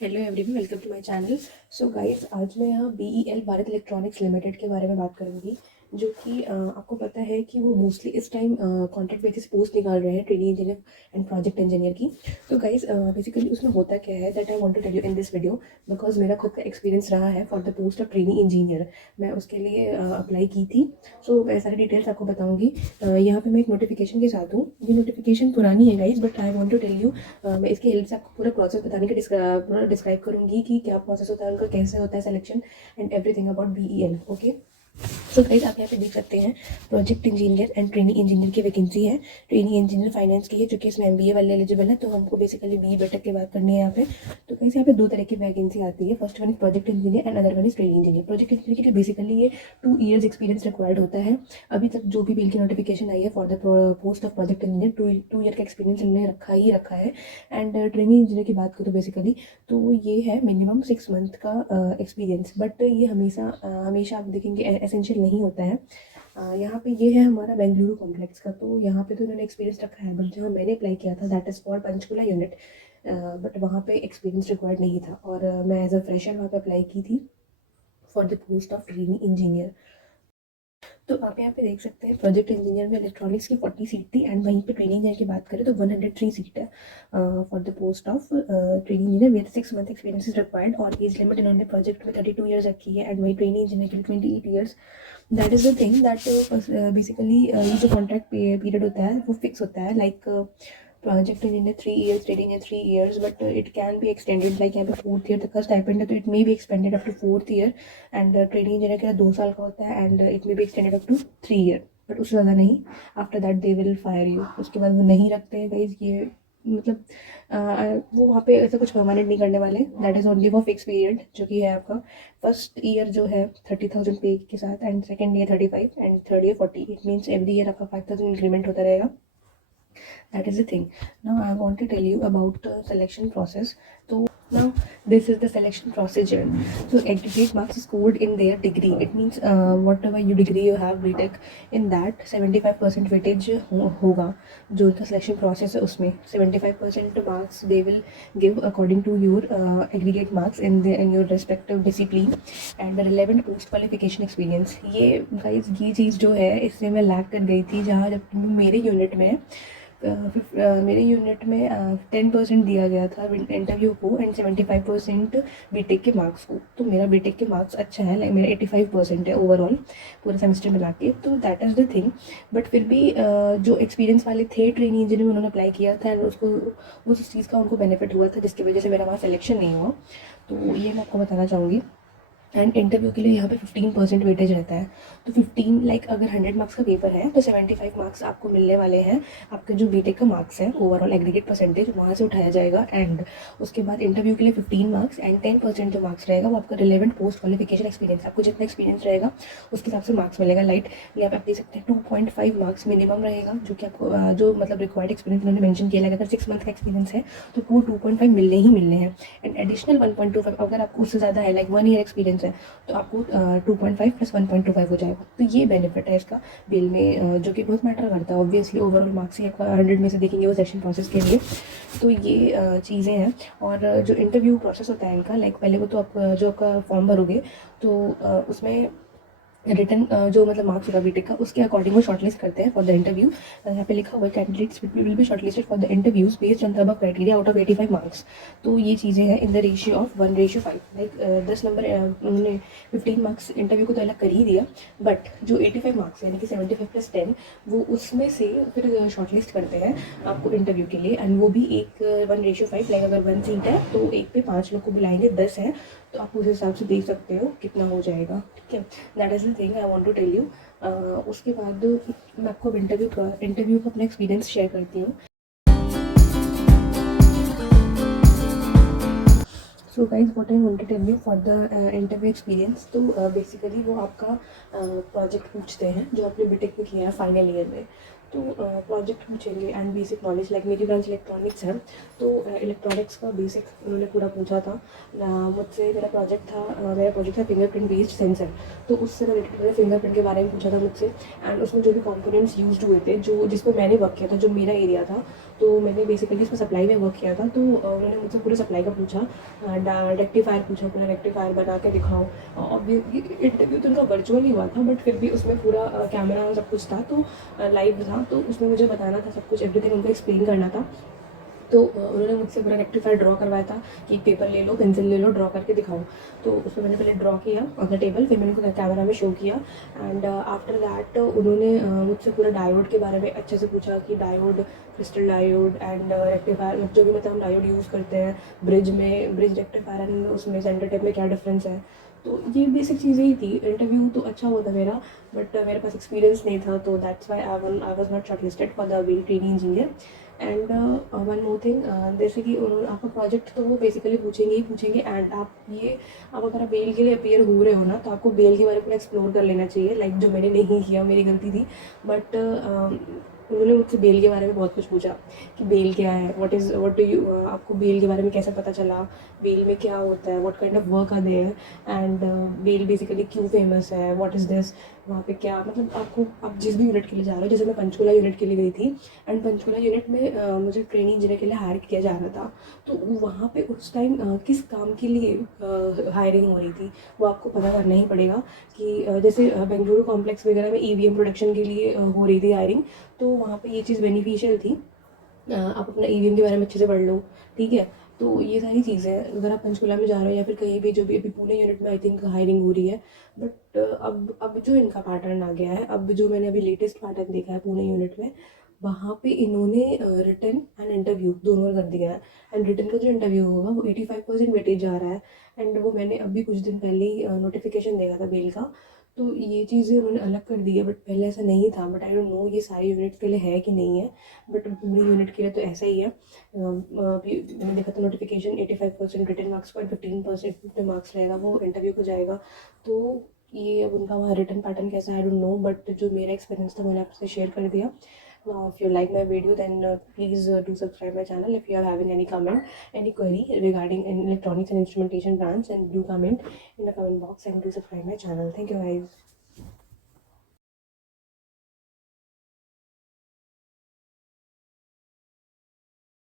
Hello everyone, welcome to my channel. So guys, आज मैं यहाँ BEL भारत इलेक्ट्रॉनिक्स लिमिटेड के बारे में बात करूँगी, जो कि आपको पता है कि वो मोस्टली इस टाइम कॉन्ट्रैक्ट बेसिस पोस्ट निकाल रहे हैं, training engineer and project engineer की। तो गाइस, बेसिकली उसमें होता क्या है that I want to tell you in this video, because मेरा खुद का एक्सपीरियंस रहा है for the post of training engineer. मैं उसके लिए अप्लाई की थी। सो मैं सारी डिटेल्स आपको बताऊँगी। यहाँ पे मैं एक नोटिफिकेशन के साथ हूँ। ये नोटिफिकेशन पुरानी है guys, but I want to tell you. मैं इसकी हेल्प से आपको पूरा प्रोसेस बताने का पूरा डिस्क्राइब करूँगी कि क्या प्रोसेस होता है उनका, कैसे होता है selection and everything about BEL। Okay, so guys, आप यहाँ पे देख सकते हैं project engineer and training engineer की वैकेंसी है। ट्रेनिंग इंजीनियर फाइनेंस की है, जो कि इसमें MBA वाले एलिजिबल है। तो हमको बेसिकली BE BTech की बात करनी है यहाँ पे। तो गाइस, यहाँ पे दो तरह की वैकेंसी आती है। First one is project engineer and other one is training engineer. Project engineer के लिए बेसिकली ये 2 years एक्सपीरियंस रिक्वायर्ड होता है। अभी तक जो भी बिल की नोटिफिकेशन आई है for the post of project engineer, two year का एक्सपीरियंस इन्होंने रखा है। एंड ट्रेनिंग इंजीनियर की बात करूँ बेसिकली, तो ये है मिनिमम 6 मंथ का एक्सपीरियंस। बट ये हमेशा आप देखेंगे एसेंशियल नहीं होता है। यहाँ पे ये है हमारा बेंगलुरु कॉम्प्लेक्स का। तो यहाँ पे तो इन्होंने एक्सपीरियंस रखा है, बट जहाँ मैंने अप्लाई किया था that is for Panchkula unit. But वहाँ पे एक्सपीरियंस रिक्वायर्ड नहीं था, और मैं एज अ फ्रेशर वहाँ पे अप्लाई की थी for the post of training engineer. तो आप यहाँ पे देख सकते हैं प्रोजेक्ट इंजीनियर में इलेक्ट्रॉनिक्स की 40 सीट थी, एंड वहीं पे ट्रेनिंग इंजीनियर की बात करें तो 103 सीट है for the post of training engineer with 6 month experience is required. और एज लिमिट इन्होंने प्रोजेक्ट में 32 ईयर्स रखी है, एंड वही ट्रेनिंग इंजीनियर के लिए 28 years. That is the thing that basically ये जो कॉन्ट्रैक्ट पीरियड होता है वो फिक्स होता है। Like project engineer 3 years, training engineer 3 years, but it can be extended. Like यहाँ पे 4th ईयर तक का स्टाइपेंड है, तो it may be expended up to 4th year. And training engineer का 2 साल का होता है, and it may be extended up to 3 year, but उससे ज़्यादा नहीं। After that they will fire you. उसके बाद वो नहीं रखते हैं गाइज। ये मतलब वो वहाँ पे ऐसा कुछ परमानेंट नहीं करने वाले। That is only for fix period, जो कि है आपका फर्स्ट ईयर जो है 30,000 पे के साथ, and second year 35, and third year 40। It means every year आपका 5,000 इंक्रीमेंट होता रहेगा। That is the thing. Now I want to tell you about the selection process. So now this is the selection procedure. So aggregate marks scored in their degree. It means whatever you degree you have BTech, in that 75% weightage होगा। जो उनका selection process है उसमें 75% marks they will give according to your aggregate marks in your respective discipline and the relevant post qualification experience। ये guys, ये चीज़ जो है इससे मैं लैग कर गई थी, जहाँ जब मेरे यूनिट में 10% दिया गया था इंटरव्यू को, एंड 75% बीटेक के मार्क्स को। तो मेरा बीटेक के मार्क्स अच्छा है, लाइक मेरा 85% है ओवरऑल पूरे सेमेस्टर मिला के। तो that is the thing. But फिर भी जो एक्सपीरियंस वाले थे ट्रेनिंग इंजीनियर में, उन्होंने अप्लाई किया था, एंड उसको उस चीज़ का उनको बेनिफिट हुआ था, जिसकी वजह से मेरा वहाँ सिलेक्शन नहीं हुआ। तो ये मैं आपको बताना चाहूँगी। एंड इंटरव्यू के लिए यहाँ पे 15% वेटेज रहता है। तो 15, लाइक अगर 100 मार्क्स का पेपर है तो 75 मार्क्स आपको मिलने वाले हैं। आपके जो बीटेक का मार्क्स है ओवरऑल एग्रीगेट परसेंटेज वहाँ से उठाया जाएगा। एंड उसके बाद इंटरव्यू के लिए 15 मार्क्स, एंड 10% जो मार्क्स रहेगा वो आपका रिलेवेंट पोस्ट क्वालिफिकेशन एक्सपीरियंस, आपको जितना एक्सपीरियंस रहेगा उसके हिसाब से मार्क्स मिलेगा। लाइट यहाँ पे आप देख सकते हैं 2.5 मार्क्स मिनिमम रहेगा, जो कि आपको जो मतलब रिक्वायर्ड एक्सपीरियंस उन्होंने मेंशन किया है। अगर 6 मंथ का एक्सपीरियंस है तो वो 2.5 मिलने ही मिलने हैं। एंड एडिशनल 1.25 अगर आपको उससे ज़्यादा है, लाइक 1 ईयर एक्सपीरियंस है, तो आपको 2.5 प्लस 1.25 हो जाएगा। तो ये बेनिफिट है इसका बिल में, जो कि बहुत मैटर करता है। ऑब्वियसली ओवरऑल मार्क्स ही आपका 100 में से देखेंगे वो सेलेक्शन प्रोसेस के लिए। तो ये चीज़ें हैं। और जो इंटरव्यू प्रोसेस होता है इनका, लाइक पहले वो तो आप जो आपका फॉर्म भरोगे तो उसमें रिटर्न जो मतलब मार्क्स होगा बीटेक का, उसके अकॉर्डिंग वो शॉर्टलिस्ट करते हैं फॉर द इंटरव्यू। यहाँ पे लिखा हुआ है candidates will be shortlisted for the interviews based on the above criteria out of 85 marks. तो ये चीज़ें हैं in the ratio of 1:5। Like 10 number उन्होंने 15 मार्क्स इंटरव्यू को तो अलग कर ही दिया, बट जो 85 मार्क्स यानी कि 75 प्लस 10 वो उसमें से फिर शॉर्टलिस्ट करते हैं आपको इंटरव्यू के लिए। एंड वो भी एक 1:5, लाइक अगर 1 सीट है तो एक पे 5 लोग को बुलाएंगे, 10 है तो आप उस हिसाब से देख सकते हो कितना हो जाएगा। ठीक है, that is the thing I want to tell you. उसके बाद मैं आपको इंटरव्यू का अपना एक्सपीरियंस शेयर करती हूँ। So guys, what I want to tell you for the interview experience. तो बेसिकली वो आपका प्रोजेक्ट पूछते हैं जो आपने बीटेक में किया है फाइनल ईयर में। तो प्रोजेक्ट पूछेंगे एंड बेसिक नॉलेज, लाइक मेरी ब्रांच इलेक्ट्रॉनिक्स है, तो इलेक्ट्रॉनिक्स का बेसिक उन्होंने पूरा पूछा था मुझसे। मेरा प्रोजेक्ट था फिंगरप्रिंट बेस्ड सेंसर। तो उससे रिलेटेड उन्होंने फिंगरप्रिंट के बारे में पूछा था मुझसे। एंड उसमें जो भी कंपोनेंट्स यूज्ड हुए थे, जो जिसमें मैंने वर्क किया था, जो मेरा एरिया था, तो मैंने बेसिकली इसमें सप्लाई में वर्क किया था। तो उन्होंने मुझसे पूरे सप्लाई का पूछा, रेक्टिफायर पूछा, पूरा रेक्टिफायर बना के दिखाओ। इंटरव्यू तो उनका वर्चुअल ही हुआ था, बट फिर भी उसमें पूरा कैमरा सब कुछ था, तो लाइव था, तो उसमें मुझे बताना था सब कुछ, एवरीथिंग उनको एक्सप्लेन करना था। तो उन्होंने मुझसे पूरा रेक्टिफायर ड्रॉ करवाया था कि पेपर ले लो, पेंसिल ले लो, ड्रॉ करके दिखाओ। तो उसमें मैंने पहले ड्रॉ किया ऑन द टेबल, फिर मैंने उनको कैमरा में शो किया। एंड आफ्टर दैट उन्होंने मुझसे पूरा डायोड के बारे में अच्छे से पूछा कि diode, crystal diode and rectifier, जो भी मतलब हम डायोड यूज़ करते हैं ब्रिज में, ब्रिज रेक्टिफायर एंड उसमें सेंटर टेप में क्या डिफरेंस है। तो ये बेसिक चीज़ें ही थी। इंटरव्यू तो अच्छा हुआ था मेरा, बट मेरे पास एक्सपीरियंस नहीं था, तो that's why I was not short listed for the wheel training engineer. And one more thing, जैसे कि उन्होंने आपका प्रोजेक्ट तो वो बेसिकली पूछेंगे ही पूछेंगे। एंड आप अगर आप बेल के लिए अपियर हो रहे हो ना, तो आपको बेल के बारे में एक्सप्लोर कर लेना चाहिए, लाइक जो मैंने नहीं किया, मेरी गलती थी। बट उन्होंने मुझसे बेल के बारे में बहुत कुछ पूछा कि बेल क्या है, व्हाट डू यू, आपको बेल के बारे में कैसे पता चला, बेल में क्या होता है, what kind of work are there, and BEL basically क्यों फेमस है, व्हाट इज़ दिस, वहाँ पे क्या मतलब आपको, आप जिस भी यूनिट के लिए जा रहे हो। जैसे मैं पंचकुला यूनिट के लिए गई थी, एंड पंचकुला यूनिट में मुझे ट्रेनिंग इंजीनियर के लिए हायर किया जा रहा था। तो वहाँ पे उस टाइम किस काम के लिए हायरिंग हो रही थी, वो आपको पता करना ही पड़ेगा। कि जैसे बेंगलुरु कॉम्प्लेक्स वगैरह में ईवीएम प्रोडक्शन के लिए हो रही थी हायरिंग, तो वहाँ पे ये चीज़ बेनिफिशियल थी। आप अपना ईवीएम के बारे में अच्छे से पढ़ लो, ठीक है। तो ये सारी चीज़ें हैं, अगर आप पंचकुला में जा रहे हो या फिर कहीं भी, जो भी अभी पुणे यूनिट में आई थिंक हायरिंग हो रही है। बट अब जो इनका पैटर्न आ गया है, अब जो मैंने अभी लेटेस्ट पैटर्न देखा है पुणे यूनिट में, वहाँ पे इन्होंने रिटन एंड इंटरव्यू दोनों कर दिया है। एंड रिटन का जो इंटरव्यू होगा वो 85% वेटेज जा रहा है। एंड वो मैंने अभी कुछ दिन पहले ही नोटिफिकेशन देखा था मेल का। तो ये चीज़ें उन्होंने अलग कर दी है, बट पहले ऐसा नहीं था। बट आई डोंट नो ये सारे यूनिट्स के लिए है कि नहीं है, बट पूरी यूनिट के लिए तो ऐसा ही है। अभी मैंने देखा था नोटिफिकेशन, 85% रिटन मार्क्स को एंड 15% पे मार्क्स रहेगा, वो इंटरव्यू को जाएगा। तो ये अब उनका वहाँ रिटन पैटर्न कैसा है आई डोंट नो, बट जो मेरा एक्सपीरियंस था मैंने आपसे शेयर कर दिया। Now, if you like my video, then please do subscribe my channel. If you are having any comment, any query regarding in electronics and instrumentation branch, then do comment in the comment box and do subscribe my channel. Thank you guys.